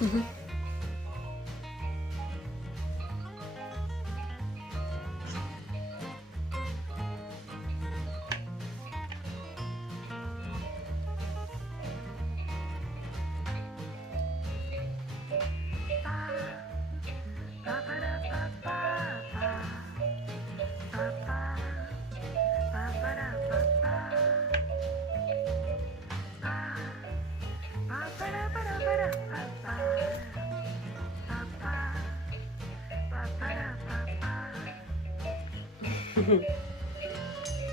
Mm-hmm.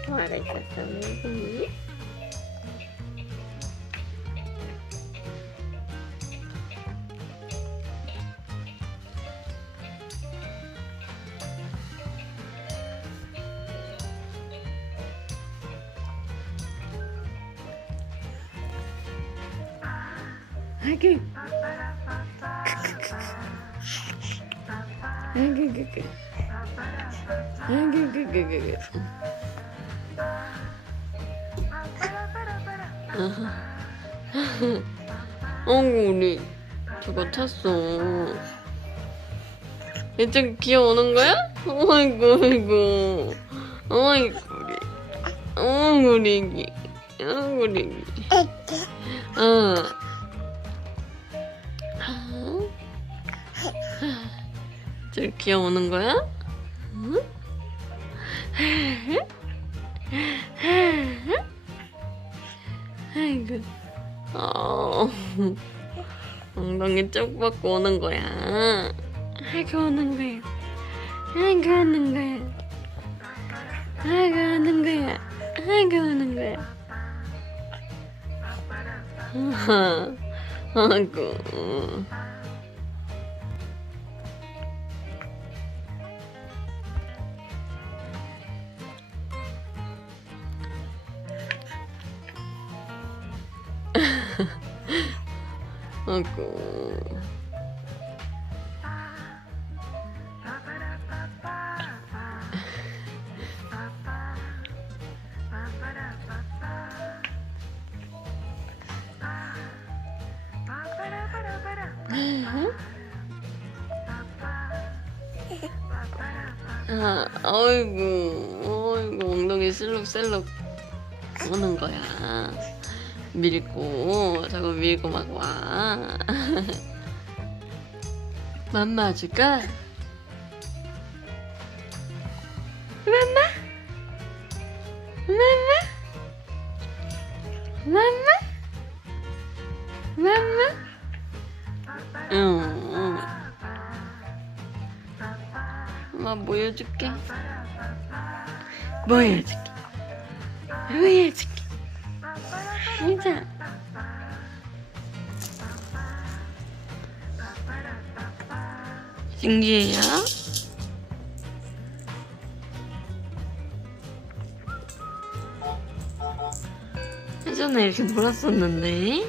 Harika sanırım. Okay. Okay, okay, okay. 어구 우리 저거 탔어 이쪽 기어오는 거야? 어이구 어이구. 어이구 우리. 어이구 우리. 어이구 우리 어 저기 기어오는 거야? 응? 아이고 어, 엉덩이 쭉 뻗고 오는 거야. 아이고 오는 거야. 아이고 오는 거야. 아이고 오는 거야. 아이고 오는 거야. 아이고. 아이고. 아, 어이구, 어이구, 엉덩이 슬룩슬룩 오는 거야. 밀고, 자꾸 밀고 막 와. 맘마 줄까? 맘마? 맘마? 맘마? 맘마? 응, 응. 엄마 보여줄게. 보여줄게. 보여줄게. 진짜. 신기해요? 예전에 이렇게 놀았었는데.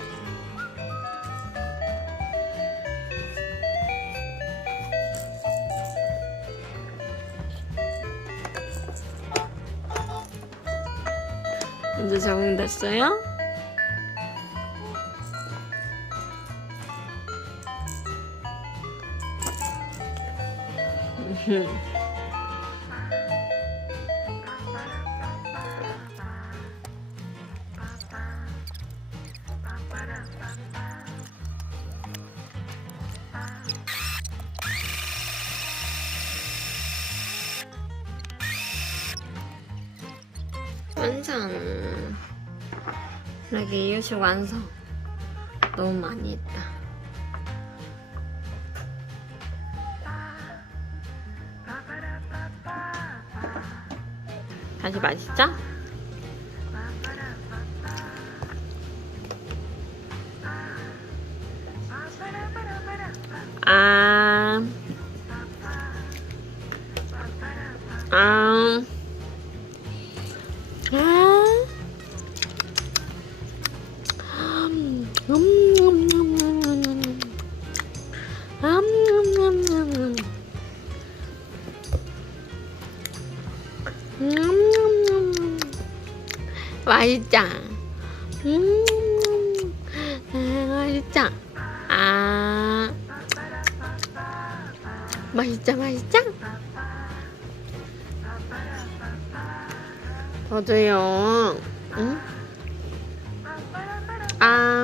이제 적응됐어요? 완성. 여기 이유식 완성. 너무 많이 했다. 다시 맛있죠? 아, 아, 아, 음, 음, 맛있자. 음, 맛있자. 아, 맛있자, 맛있자. 더 줘요. 응? 아.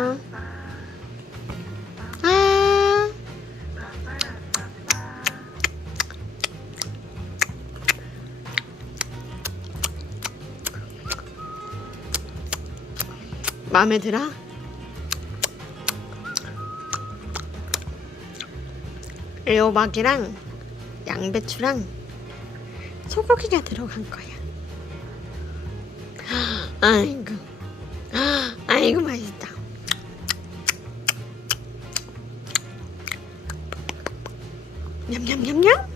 마음에 들어? 애호박이랑 양배추랑 소고기가 들어간 거야. 아이고, 아이고 맛있다. 냠냠냠냠.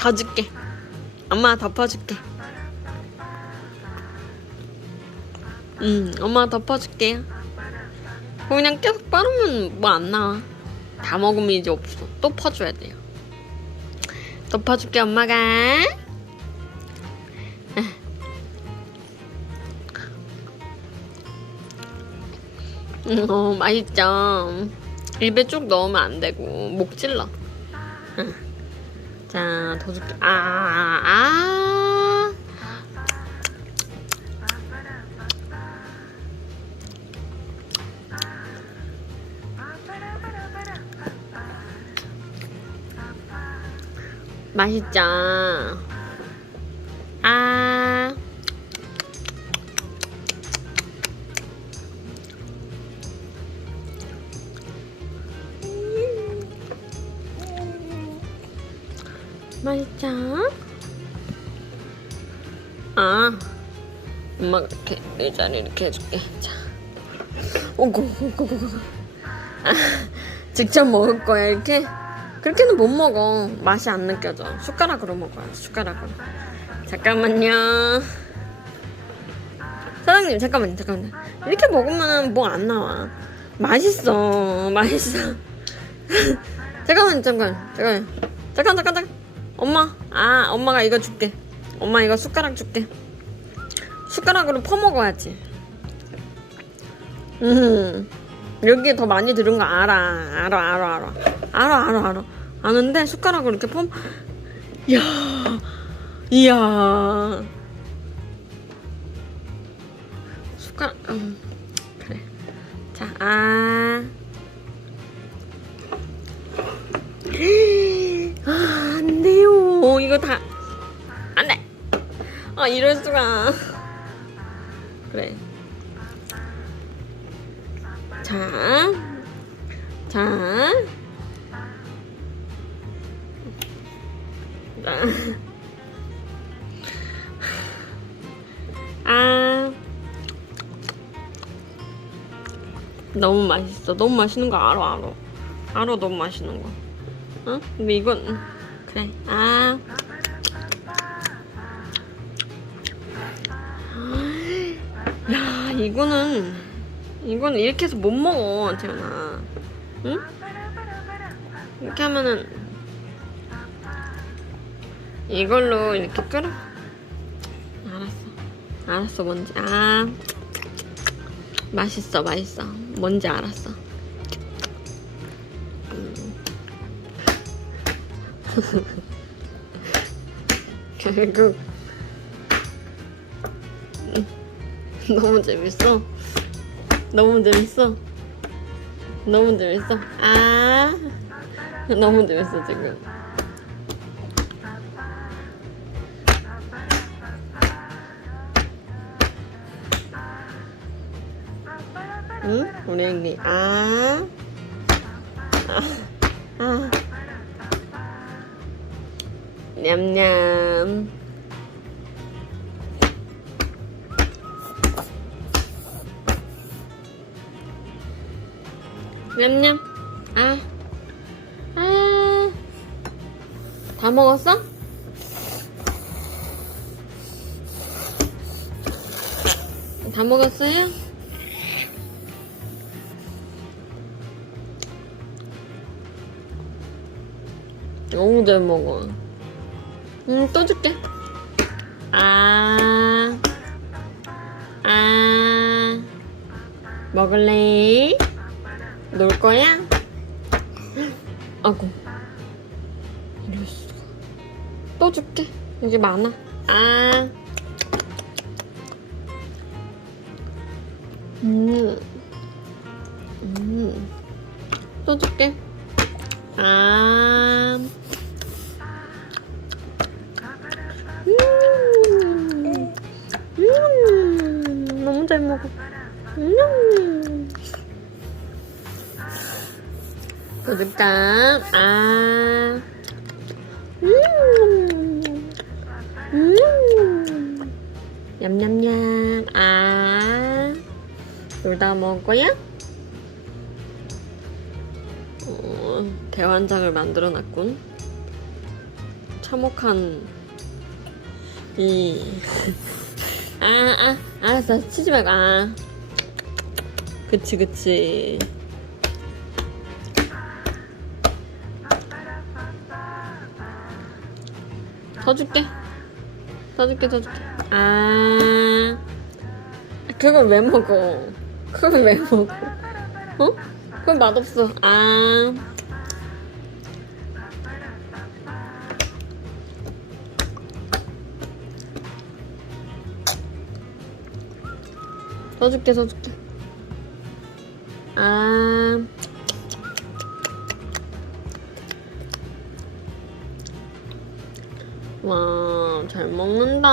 더 줄게. 엄마 덮어줄게. 응, 엄마 덮어줄게요. 그냥 계속 빠르면 뭐 안 나와. 다 먹으면 이제 없어. 또 퍼줘야 돼요. 덮어줄게 엄마가. 음, 어 맛있죠. 입에 쭉 넣으면 안 되고 목. 응. 자, 더 줄게. 아, 아. 맛있죠. 아. 맛있죠? 아, 엄마가 이렇게 의자를 이렇게 해줄게. 자, 오고, 오고, 오고, 오고. 아, 직접 먹을 거야 이렇게? 그렇게는 못 먹어. 맛이 안 느껴져. 숟가락으로 먹어요. 숟가락으로. 잠깐만요. 사장님 잠깐만요. 잠깐만요. 이렇게 먹으면 뭐 안 나와. 맛있어. 맛있어. 잠깐만요. 잠깐. 잠깐. 잠깐 잠깐 잠깐. 엄마. 아 엄마가 이거 줄게. 엄마 이거 숟가락 줄게. 숟가락으로 퍼먹어야지. 음. 여기에 더 많이 들은 거 알아. 알아, 알아, 알아. 알아, 알아, 알아. 아는데 숟가락으로 이렇게 펌. 이야. 이야. 숟가락, 음. 그래. 자, 아. 아, 안 돼요. 이거 다. 안 돼. 아, 이럴 수가. 그래. 자, 자, 자. 아, 너무 맛있어. 너무 맛있는 거 알아, 알아. 알아, 너무 맛있는 거. 어? 근데 이건, 그래. 아. 야, 이거는, 이거는 이렇게 해서 못 먹어, 태연아. 응? 이렇게 하면은, 이걸로 이렇게 끓여. 알았어. 알았어, 뭔지. 아. 맛있어, 맛있어. 뭔지 알았어. 음. 결국, 너무 재밌어. 너무 재밌어. 너무 재밌어. 아, 너무 재밌어, 지금. 응? 우리 애기. 아. 아. 아. 냠냠. 냠냠. 아. 아. 다 먹었어? 다 먹었어요? 너무 잘 먹어. 음, 또 줄게. 아. 아. 먹을래? 놀 거야? 아고. 또 줄게. 여기 많아. 아. 음. 음. 또 줄게. 아. 음. 음. 너무 잘 먹어. 음. 구독감. 아. 음. 음. 냠냠냠. 아. 놀다 먹을 거야? 어, 대환장을 만들어 놨군. 참혹한 이. 아, 아, 알았어. 치지 말고, 아. 그치, 그치. 더 줄게. 더 줄게, 더 줄게. 아. 그걸 왜 먹어? 그걸 왜 먹어? 어? 그건 맛없어. 아. 더 줄게, 더 줄게. 아. 와, 잘 먹는다.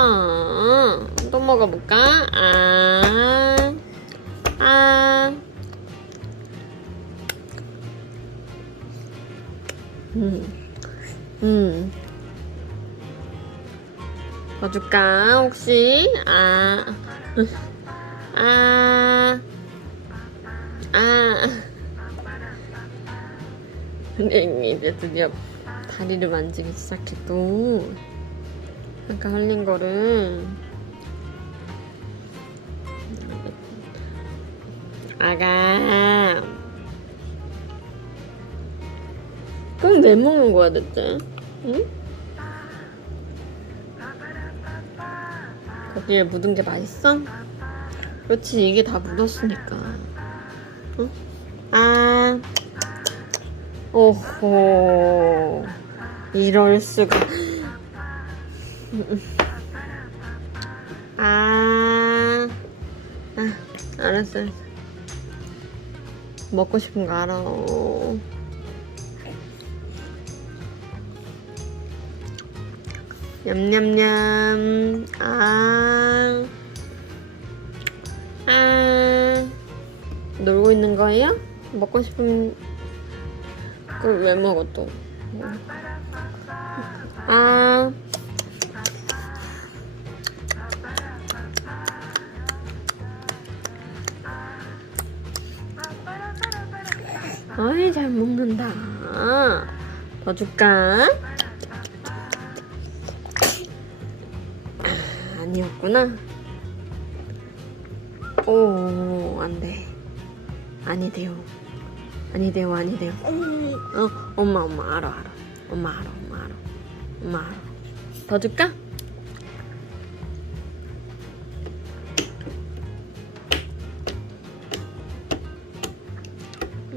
또 먹어볼까? 아, 아. 음, 음. 더 줄까, 혹시? 아, 아, 아. 근데 이제 드디어 다리를 만지기 시작했고. 아까 흘린 거를 아가 그럼 왜 먹는 거야 대체? 응? 거기에 묻은 게 맛있어? 그렇지 이게 다 묻었으니까 응? 아 오호 이럴 수가 아, 아, 알았어, 알았어. 먹고 싶은 거 알아. 냠냠냠. 아, 아. 놀고 있는 거예요? 먹고 싶은 그걸 왜 먹어 또? 아. 아이 잘 먹는다. 더 줄까? 아, 아니었구나. 오, 안 돼. 아니돼요. 아니돼요, 아니돼요. 어, 엄마, 엄마, 알아, 알아. 엄마 알아, 엄마 알아. 엄마 알아. 더 줄까?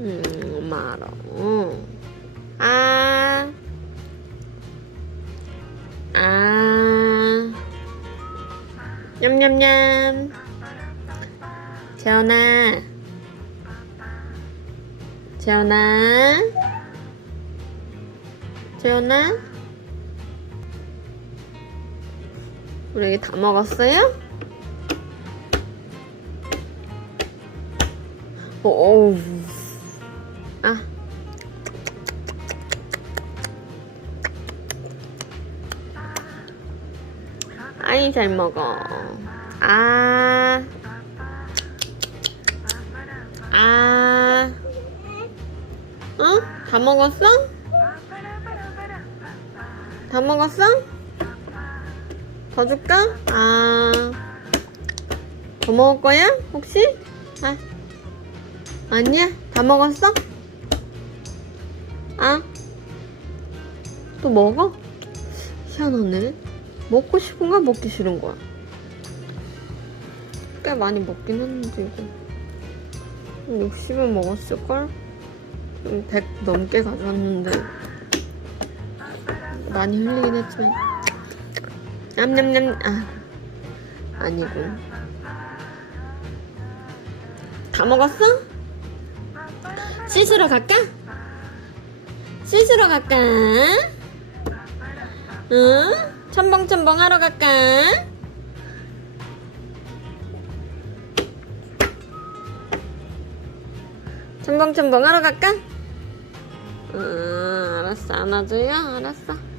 음, 엄마 알아. 어. 아. 아. 냠냠냠. 재현아. 재현아. 재현아. 우리 여기 다 먹었어요? 오, 오 잘 먹어. 아. 아. 어? 다 먹었어? 다 먹었어? 더 줄까? 아. 더 먹을 거야? 혹시? 아. 아니야? 다 먹었어? 아? 또 먹어? 희한하네. 먹고 싶은 거야? 먹기 싫은 거야? 꽤 많이 먹긴 했는데, 이거. 한 60은 먹었을걸? 100 넘게 가져왔는데. 많이 흘리긴 했지만. 냠냠냠 아 아니고 다 먹었어? 씻으러 갈까? 씻으러 갈까? 응? 첨벙첨벙 하러 갈까? 첨벙첨벙 하러 갈까? 응, 알았어. 안아줘요. 알았어.